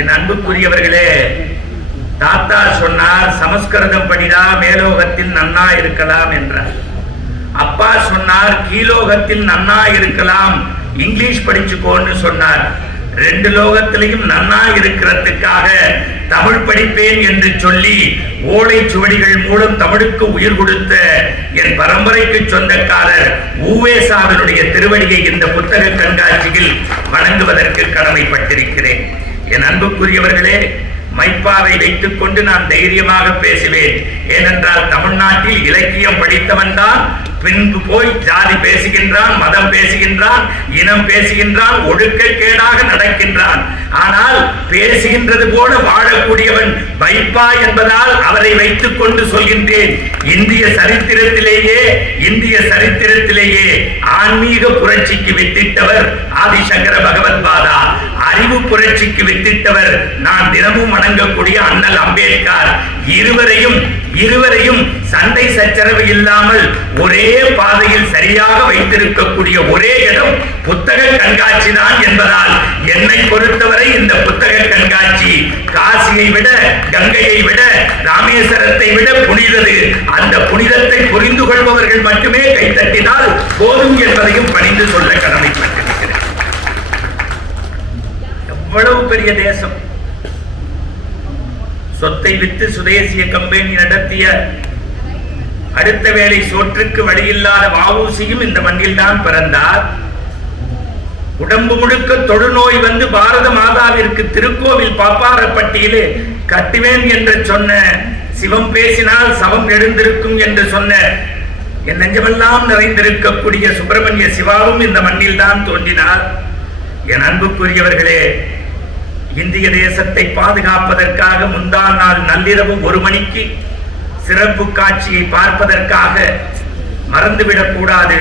என் அன்புக்குரியவர்களே, தாத்தா சொன்னார் சமஸ்கிருதம் படிடா மேலோகத்தில் நன்னா இருக்கலாம் என்றார். அப்பா சொன்னார் கீழோகத்தில் நன்னா இருக்கலாம் இங்கிலீஷ் படிச்சுக்கோன்னு சொன்னார். ரெண்டு லோகத்திலையும் நன்னா இருக்கிறதுக்காக தமிழ் படிப்பேன் என்று சொல்லி ஓலை சுவடிகள் மூலம் தமிழுக்கு உயிர் கொடுத்த என் பரம்பரைக்கு சொந்தக்காரர் ஊவேசாவினுடைய திருவடியை இந்த புத்தக கண்காட்சியில் வணங்குவதற்கு கடமைப்பட்டிருக்கிறேன். என் அன்புக்குரியவர்களே, மைப்பாவை வைத்துக் கொண்டு நான் தைரியமாக பேசுவேன். ஏனென்றால் தமிழ்நாட்டில் இலக்கியம் படித்தவன் தான் பின்பு போய் ஜாதி பேசுகின்றான், மதம் பேசுகின்றான், இனம் பேசுகின்றான், ஒழுக்கக்கேடாக நடக்கின்றான். ஆனால் பேசுகின்றது போல வாழக்கூடியவன் வைப்பா என்பதால் அவரை வைத்துக் கொண்டு சொல்கின்றேன். இந்திய சரித்திரத்திலேயே ஆன்மீக புரட்சிக்கு வித்திட்டவர் ஆதிசங்கர பகவத் பாதா. அறிவு புரட்சிக்கு வித்திட்டவர் நான் தினமும் வணங்கக்கூடிய அண்ணல் அம்பேத்கர். இருவரையும் சண்டை சச்சரவு இல்லாமல் ஒரே பாதையில் சரியாக வைத்திருக்கக்கூடிய ஒரே இடம் புத்தக கண்காட்சி தான் என்பதால் என்னை பொறுத்தவரை இந்த புத்தக கண்காட்சி காசியை விட, கங்கையை விட, ராமேஸ்வரத்தை விட புனிதது. அந்த புனிதத்தை புரிந்து கொள்பவர்கள் மட்டுமே கைத்தட்டினால் போதும் என்பதையும் பணிந்து சொல்ல கடமைப்பட்டிருக்கிறேன். எவ்வளவு பெரிய தேசம்! சொத்தை வித்து சுதேசிய கம்பெனி நடத்திய அடுத்த வேளை சோற்றுக்கு வழியில்லாத வஉசியும் இந்த மண்ணில் தான் பிறந்தார். உடம்பு முழுக்க தொழுநோய் வந்து பாரத மாதாவிற்கு திருக்கோவில் பாப்பாரப்பட்டியிலே கட்டுவேன் என்று சொன்ன, சிவம் பேசினால் சவம் எழுந்திருக்கும் என்று சொன்ன, என் நெஞ்சமெல்லாம் நிறைந்திருக்கக்கூடிய சுப்பிரமணிய சிவாவும் இந்த மண்ணில் தான் தோன்றினார். என் அன்புக்குரியவர்களே, இந்திய தேசத்தை பாதுகாப்பதற்காக முந்தாள் நாள் நள்ளிரவு 1 மணிக்கு சிறப்பு காட்சியை பார்ப்பதற்காக மறந்துவிடக் கூடாது.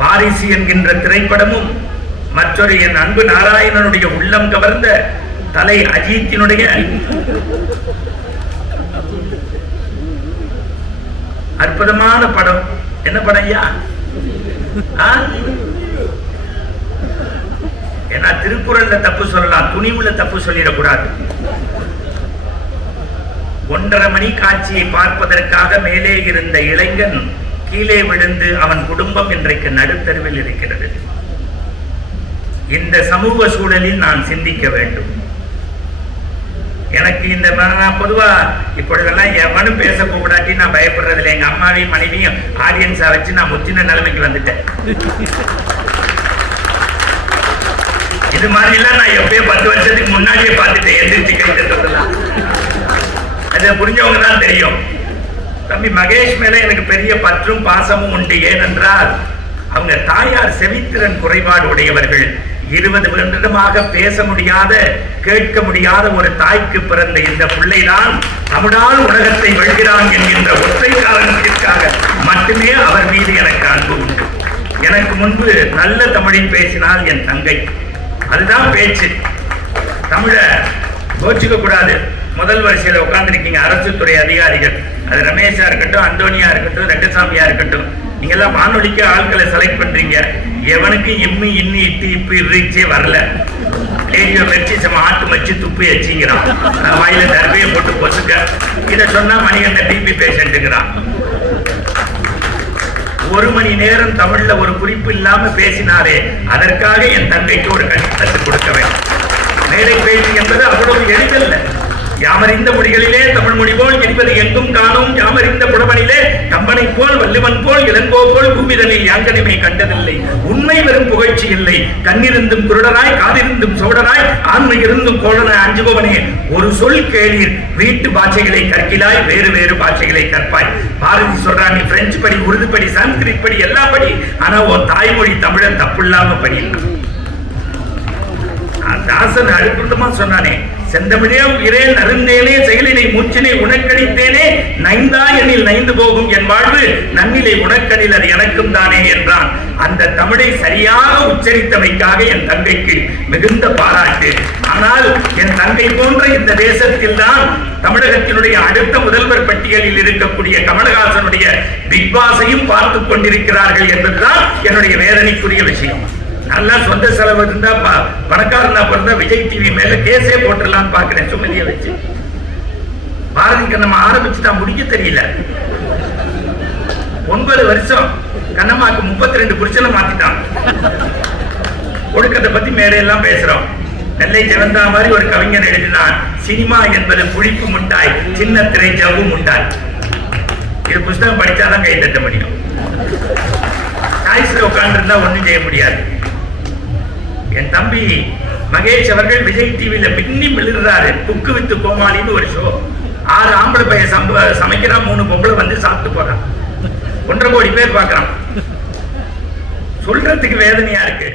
வாரிசு என்கின்ற திரைப்படமும் மற்றொரு என் அன்பு நாராயணனுடைய உள்ளம் கவர்ந்த தலை அஜித்தினுடைய அற்புதமான படம். என்ன படம் ஐயா? ஏன்னா திருக்குறள்ல தப்பு சொல்லலாம், துணிவுல தப்பு சொல்லிடக்கூடாது. 1:30 மணி காட்சியை பார்ப்பதற்காக மேலே இருந்த இளைஞன் கீழே விழுந்து அவன் குடும்பம் இன்றைக்கு நடுத்தருவில் இருக்கிறது. இந்த சமூக சூழலில் நான் சிந்திக்க வேண்டும். எனக்கு இந்த பொதுவா இப்பொழுதெல்லாம் எவனும் பேச கூடாட்டி நான் பயப்படுறதில்லை. எங்க அம்மாவையும் மனைவியும் ஆடியன்ஸா வச்சு நான் முத்தின நிலைமைக்கு வந்துட்டேன். இது மாதிரி எல்லாம் நான் எப்பயோ 10 வருஷத்துக்கு முன்னாடியே பார்த்துட்டேன். எந்திரிச்சு கை தட்டுறதெல்லாம் அதை புரிஞ்சவங்க தான் தெரியும். தம்பி மகேஷ் மேல எனக்கு பெரிய பற்றும் பாசமும் உண்டு. ஏனென்றால் அவங்க தாயார் செவித்திறன் குறைபாடு உடையவர்கள். 20 வருடமாக பேச முடியாத, கேட்க முடியாத ஒரு தாய்க்கு பிறந்த இந்த பிள்ளைதான் தமிழால் உலகத்தை வெல்கிறான் என்கின்ற ஒற்றை காரணத்திற்காக மட்டுமே அவர் மீது எனக்கு அன்பு உண்டு. எனக்கு முன்பு நல்ல தமிழில் பேசினால் என் தங்கை. அதுதான் பேச்சு. தமிழ கோச்சிக்க கூடாது. முதல் வரிசையில் உட்கார்ந்துருக்கீங்க அரசு துறை அதிகாரிகள். அது ரமேஷா இருக்கட்டும், அந்தோனியா இருக்கட்டும், ரெங்கசாமியா இருக்கட்டும். நீங்க எல்லாம் வானொலிக்கு ஆட்களை செலக்ட் பண்றீங்க. எவனுக்கு இம்மி இன்னி இட்டு இப்ப ரீச்சே வரல. ரேடியோ வச்சு ஆட்டு மச்சு துப்பி வச்சுங்கிறான். வாயில தர்பையை போட்டு பொசுக்க. இதை சொன்னா மணிகண்ட டிபி பேஷண்ட்டுங்கிறான். 1 மணி நேரம் தமிழ்ல ஒரு குறிப்பு இல்லாம பேசினாரே, அதற்காக என் தங்கைக்கு ஒரு கடிதத்தை கொடுக்க வேண்டும். மேடை பேச்சு என்பது அவ்வளவு எளிதல்ல. யாமறிந்த மொழிகளிலே தமிழ் மொழி போல் என்பது எங்கும் காணும். யாமறிந்த புடவனிலே கம்பனை போல், வள்ளுவன் போல், இளங்கோ போல் பூமிதனில் யாங்கனிமை கண்டதில்லை. உண்மை வெறும் புகழ்ச்சி இல்லை. கண்ணிருந்தும் குருடராய், காதிருந்தும் சோழராய், ஆண்மை இருந்தும் கோளனாய் அஞ்சுபவனே, ஒரு சொல் கேளீர். வீட்டு பாஷைகளை கற்கிலாய், வேறு வேறு பாஷைகளை கற்பாய். பாரதி சொல்றான், நீ பிரெஞ்சு படி, உருது படி, சான்ஸ்கிரிட் படி, எல்லா படி, ஆனா உன் தாய்மொழி தமிழன் தப்பு இல்லாம படி. தாசன் அழுத்தமா சொன்னானே, செந்தமிழே உயிரே நருந்தேனே, செயலினை மூச்சினை உனக்கணித்தேனே, நைந்தா எனில் நைந்து போகும் என் வாழ்வு, நன்னிலை உனக்கணில் அது எனக்கும் தானே என்றான். அந்த தமிழை சரியாக உச்சரித்தமைக்காக என் தங்கைக்கு மிகுந்த பாராட்டு. ஆனால் என் தங்கை போன்ற இந்த தேசத்தில் தான் தமிழகத்தினுடைய அடுத்த முதல்வர் பட்டியலில் இருக்கக்கூடிய கமலஹாசனுடைய பிக் பாஸையும் பார்த்துக் கொண்டிருக்கிறார்கள் என்பதுதான் என்னுடைய வேதனைக்குரிய விஷயம். நல்லா சொந்த செலவு இருந்தா பணக்காரனா பிறந்தா விஜய் டிவி மேல கேஸே போட்டுடலாம்னு பாக்குறேன் சுமதியை வச்சு. பாரதி கண்ணம்மா ஆரம்பிச்சுட்டா முடிக்க தெரியல. 9 வருஷம் கண்ணம்மாக்கு 32 புருஷனை மாத்திட்டான். ஒடுக்கத்தை பத்தி மேடையெல்லாம் பேசுறோம். நெல்லை ஜெவந்தா மாதிரி ஒரு கவிஞர் எழுதினான், சினிமா என்பது புளிப்பு முட்டாய், சின்ன திரை ஜவ்வு முட்டாய். இது புஸ்தகம் படிச்சாதான் கை தட்ட முடியும். சாய்ஸ்ல உட்கார்ந்து இருந்தா ஒண்ணும் செய்ய முடியாது. என் தம்பி மகேஷ் அவர்கள் விஜய் டிவியில பின்னி விழுறாரு. குக்கு வித்து கோமாளின்னு ஒரு ஷோ. 6 ஆம்பளை பையன் சமைக்கிறான், 3 பொம்பளை வந்து சாப்பிட்டு போறான். 1.5 கோடி பேர் பாக்குறான். சொல்றதுக்கு வேதனையா இருக்கு.